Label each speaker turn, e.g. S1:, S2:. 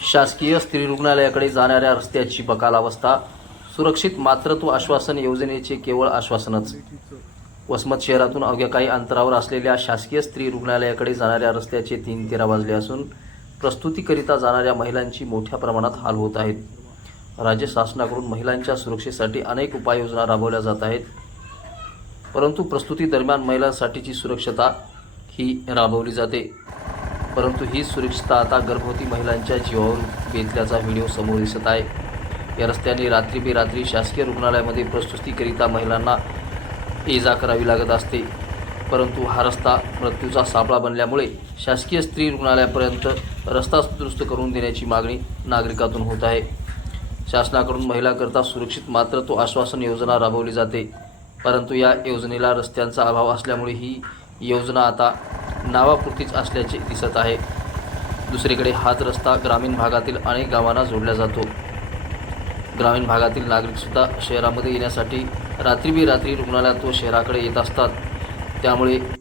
S1: शासकीय स्त्री रुग्णालयाकडे जाणाऱ्या रस्त्याची बकाल अवस्था सुरक्षित मातृत्व आश्वासन योजनेचे केवळ आश्वासनच. वसमत शहरातून अवघ्या काही अंतरावर असलेल्या शासकीय स्त्री रुग्णालयाकडे जाणाऱ्या रस्त्याचे तीन तेरा वाजले असून प्रस्तुतीकरिता जाणाऱ्या महिलांची मोठ्या प्रमाणात हाल होत आहेत. राज्य शासनाकडून महिलांच्या सुरक्षेसाठी अनेक उपाययोजना राबवल्या जात आहेत. परंतु प्रस्तुती दरम्यान महिलांसाठीची सुरक्षता ही राबवली जाते. परंतु ही सुरक्षितता आता गर्भवती महिलांच्या जीवावर बेतल्याचा व्हिडिओ समोर दिसत आहे. या रस्त्याने रात्री बेरात्री शासकीय रुग्णालयामध्ये प्रस्तुतीकरिता महिलांना ये जा करावी लागत असते. परंतु हा रस्ता मृत्यूचा सापळा बनल्यामुळे शासकीय स्त्री रुग्णालयापर्यंत रस्ता दुरुस्त करून देण्याची मागणी नागरिकातून होत आहे. शासनाकडून महिलाकरता सुरक्षित मात्र तो आश्वासन योजना राबवली जाते. परंतु या योजनेला रस्त्यांचा अभाव असल्यामुळे ही योजना आता नावापुरतीच असल्याचे दिसत आहे. दुसरीकडे हाच रस्ता ग्रामीण भागातील अनेक गावांना जोडला जातो. ग्रामीण भागातील नागरिकसुद्धा शहरामध्ये येण्यासाठी रात्री बेरात्री रुग्णालयात व शहराकडे येत असतात. त्यामुळे